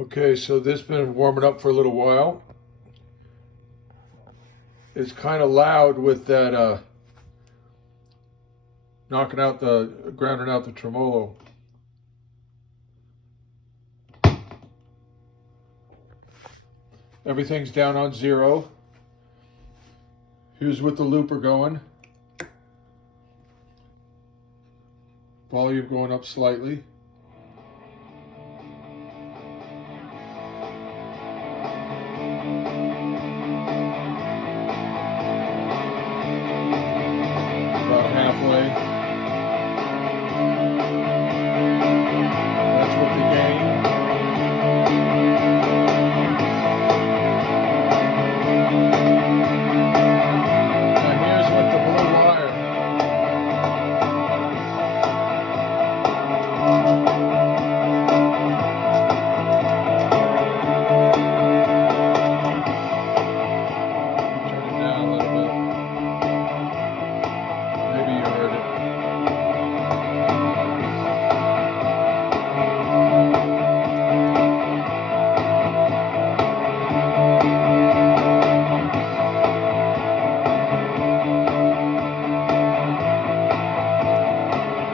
Okay, so this has been warming up for a little while. It's kind of loud with that grounding out the tremolo. Everything's down on 0. Here's with the looper going. Volume going up slightly. About halfway. That's with the gain. Now here's with the blue wire. Turn it down a little bit. Maybe you heard it.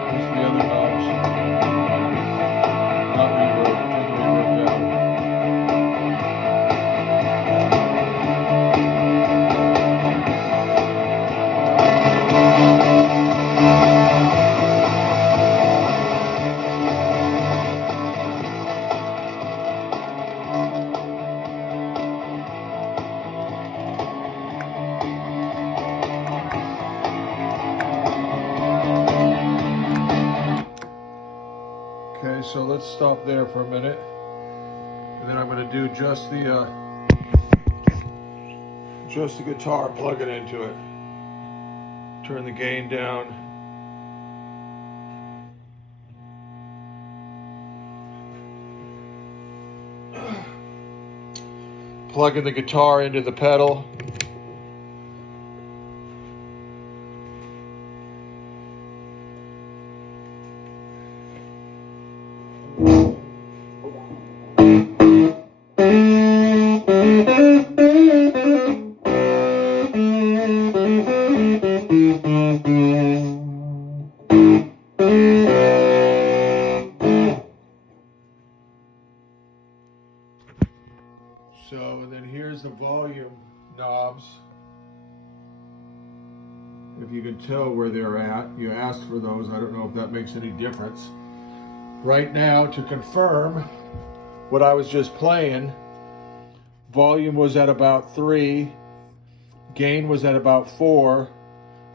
Here's the other knobs. Not reverb, turn the reverb down. Okay, so let's stop there for a minute, and then I'm going to do just the guitar, plug it into it, turn the gain down, plug in the guitar into the pedal. So, and then here's the volume knobs. If you can tell where they're at, you asked for those. I don't know if that makes any difference. Right now, to confirm what I was just playing, volume was at about 3, gain was at about 4,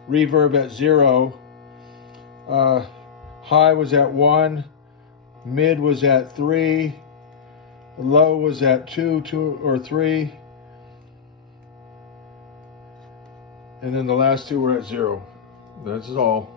reverb at 0, high was at 1, mid was at 3, low was at 2 or 3, and then the last two were at 0. That's all.